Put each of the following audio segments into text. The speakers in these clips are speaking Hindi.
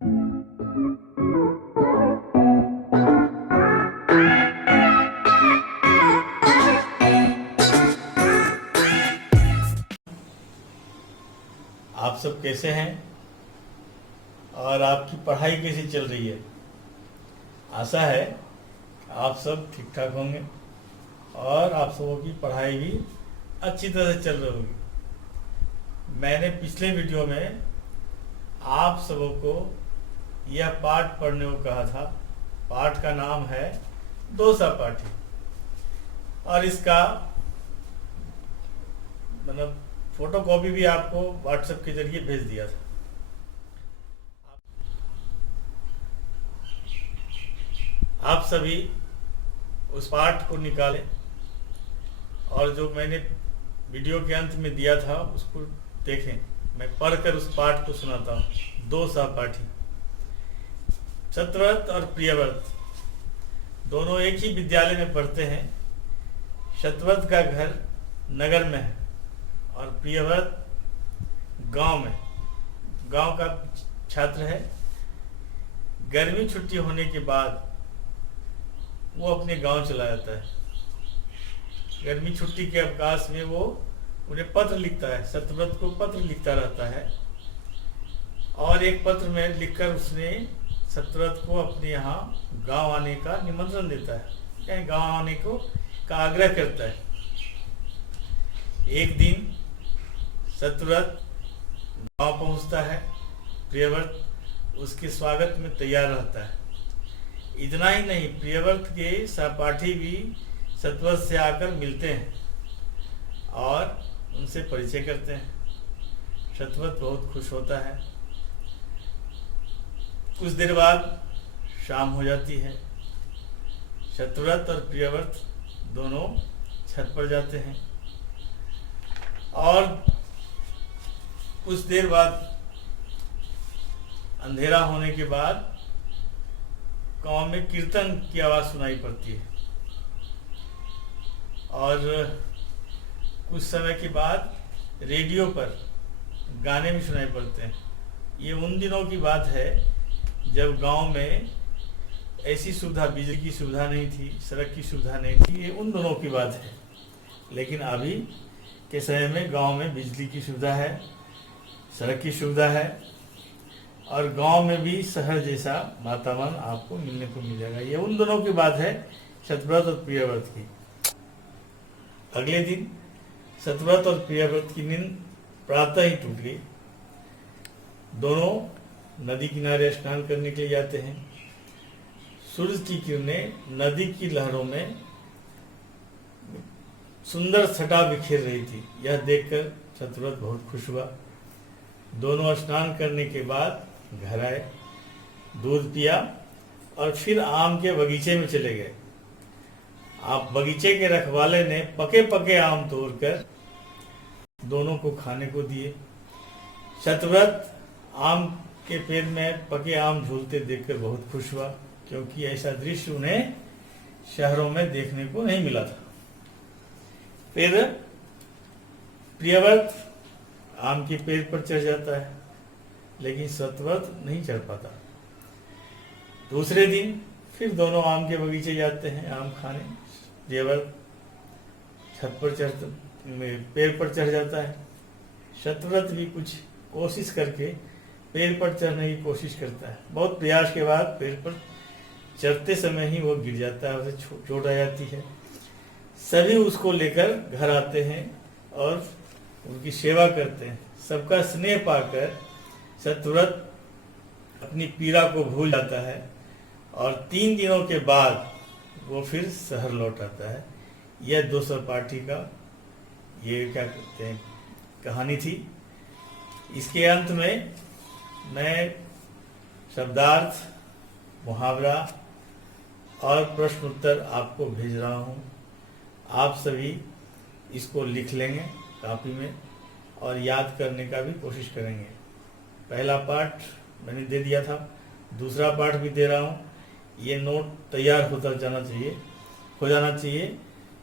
आप सब कैसे हैं और आपकी पढ़ाई कैसी चल रही है। आशा है आप सब ठीक ठाक होंगे और आप सबों की पढ़ाई भी अच्छी तरह से चल रही होगी। मैंने पिछले वीडियो में आप सबों को यह पाठ पढ़ने को कहा था। पाठ का नाम है दो सहपाठी और इसका मतलब फोटो कॉपी भी आपको व्हाट्सएप के जरिए भेज दिया था। आप सभी उस पाठ को निकालें और जो मैंने वीडियो के अंत में दिया था उसको देखें। मैं पढ़कर उस पाठ को सुनाता हूँ। दो सहपाठी। सत्यव्रत और प्रियव्रत दोनों एक ही विद्यालय में पढ़ते हैं। सत्यव्रत का घर नगर में है और प्रियव्रत गांव में, गांव का छात्र है। गर्मी छुट्टी होने के बाद वो अपने गांव चला जाता है। गर्मी छुट्टी के अवकाश में वो उन्हें पत्र लिखता है, सत्यव्रत को पत्र लिखता रहता है और एक पत्र में लिखकर उसने सत्यव्रत को अपने यहाँ गांव आने का निमंत्रण देता है, कहीं गांव आने को का आग्रह करता है। एक दिन सत्यव्रत गांव पहुंचता है, प्रियव्रत उसके स्वागत में तैयार रहता है। इतना ही नहीं, प्रियव्रत के सहपाठी भी सत्यव्रत से आकर मिलते हैं और उनसे परिचय करते हैं। सत्यव्रत बहुत खुश होता है। कुछ देर बाद शाम हो जाती है। सत्यव्रत और प्रियव्रत दोनों छत पर जाते हैं और कुछ देर बाद अंधेरा होने के बाद गांव में कीर्तन की आवाज सुनाई पड़ती है और कुछ समय के बाद रेडियो पर गाने भी सुनाई पड़ते हैं। ये उन दिनों की बात है जब गांव में ऐसी सुविधा, बिजली की सुविधा नहीं थी, सड़क की सुविधा नहीं थी। ये उन दिनों की बात है। लेकिन अभी के समय में गांव में बिजली की सुविधा है, सड़क की सुविधा है और गांव में भी शहर जैसा वातावरण आपको मिलने को मिल जाएगा। ये उन दोनों की बात है, सत्यव्रत और प्रियव्रत की। अगले दिन सत्यव्रत और प्रियव्रत की नींद प्रातः ही टूट गई। दोनों नदी किनारे स्नान करने के लिए जाते हैं। सूरज की किरणें नदी की लहरों में सुंदर छटा बिखेर रही थी। यह देखकर सत्यव्रत बहुत खुश हुआ। दोनों स्नान करने के बाद घर आए, दूध पिया और फिर आम के बगीचे में चले गए। आप बगीचे के रखवाले ने पके पके आम तोड़कर दोनों को खाने को दिए। सत्यव्रत आम के पेड़ में पके आम झूलते देखकर बहुत खुश हुआ, क्योंकि ऐसा दृश्य उन्हें शहरों में देखने को नहीं मिला था। फिर प्रियव्रत आम के पेड़ पर चढ़ जाता है, लेकिन सत्यव्रत नहीं चढ़ पाता। दूसरे दिन फिर दोनों आम के बगीचे जाते हैं आम खाने। प्रियव्रत छत पर पेड़ पर चढ़ जाता है। सत्यव्रत भी कुछ कोशिश करके पेड़ पर चढ़ने की कोशिश करता है। बहुत प्रयास के बाद पेड़ पर चढ़ते समय ही वो गिर जाता है, उसे चोट आ जाती है। सभी उसको लेकर घर आते हैं और उनकी सेवा करते हैं। सबका स्नेह पाकर सत्यव्रत अपनी पीड़ा को भूल जाता है और 3 दिनों के बाद वो फिर शहर लौट आता है। यह दो सहपाठी का ये क्या कहते हैं कहानी थी। इसके अंत में मैं शब्दार्थ, मुहावरा और प्रश्न उत्तर आपको भेज रहा हूँ। आप सभी इसको लिख लेंगे कॉपी में और याद करने का भी कोशिश करेंगे। पहला पाठ मैंने दे दिया था, दूसरा पाठ भी दे रहा हूँ। ये नोट तैयार हो जाना चाहिए।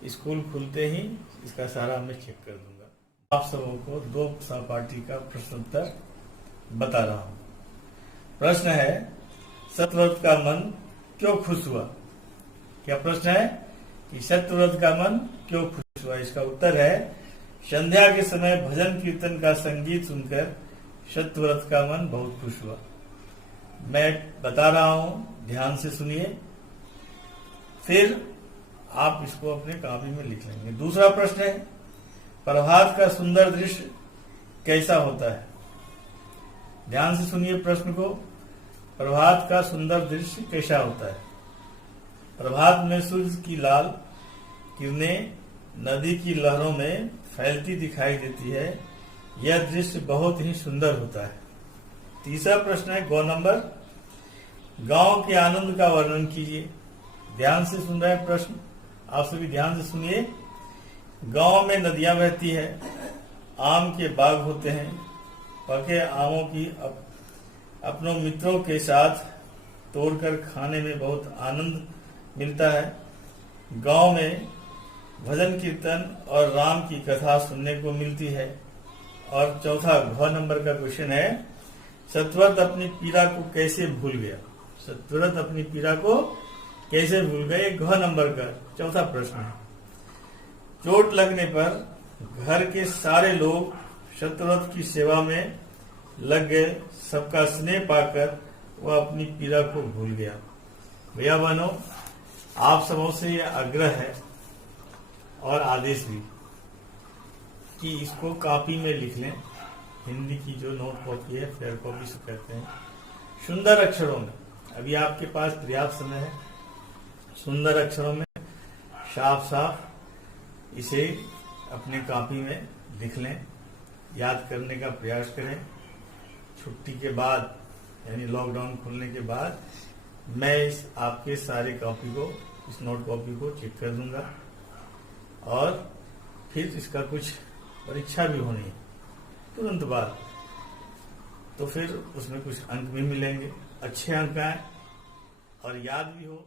स्कूल खुलते ही इसका सारा मैं चेक कर दूंगा। आप सबों को दो सहपाठी का प्रश्नोत्तर बता रहा हूँ। प्रश्न है, सत्यव्रत का मन क्यों खुश हुआ? क्या प्रश्न है कि सत्यव्रत का मन क्यों खुश हुआ? इसका उत्तर है, संध्या के समय भजन कीर्तन का संगीत सुनकर सत्यव्रत का मन बहुत खुश हुआ। मैं बता रहा हूं, ध्यान से सुनिए, फिर आप इसको अपने कॉपी में लिख लेंगे। दूसरा प्रश्न है, प्रभात का सुंदर दृश्य कैसा होता है? ध्यान से सुनिए प्रश्न को। प्रभात का सुंदर दृश्य कैसा होता है? प्रभात में सूर्य की लाल किरणें नदी की लहरों में फैलती दिखाई देती है। यह दृश्य बहुत ही सुंदर होता है। तीसरा प्रश्न है, गौ नंबर, गांव के आनंद का वर्णन कीजिए। ध्यान से सुन रहे हैं प्रश्न, आप सभी ध्यान से सुनिए। गांव में नदियां बहती है, आम के बाग होते हैं, पके आमों की अपनों मित्रों के साथ तोड़कर खाने में बहुत आनंद मिलता है। गांव में भजन कीर्तन और राम की कथा सुनने को मिलती है। और चौथा घ नंबर का क्वेश्चन है, सत्यव्रत अपनी पीड़ा को कैसे भूल गया? सत्यव्रत अपनी पीड़ा को कैसे भूल गए? घ नंबर का चौथा प्रश्न है। चोट लगने पर घर के सारे लोग सत्यव्रत की सेवा में लग गए। सबका स्नेह पाकर वह अपनी पीड़ा को भूल गया। भैया बहनों, आप सबों से यह आग्रह है और आदेश भी कि इसको कॉपी में लिख लें। हिंदी की जो नोट कॉपी है, फेयर कॉपी से कहते हैं, सुंदर अक्षरों में। अभी आपके पास पर्याप्त समय है। सुंदर अक्षरों में साफ साफ इसे अपने कॉपी में लिख लें। याद करने का प्रयास करें। छुट्टी के बाद, यानी लॉकडाउन खुलने के बाद, मैं इस आपके सारे कॉपी को, इस नोट कॉपी को चेक कर दूंगा और फिर इसका कुछ परीक्षा भी होनी है तुरंत बाद, तो फिर उसमें कुछ अंक भी मिलेंगे, अच्छे अंक आए और याद भी हो।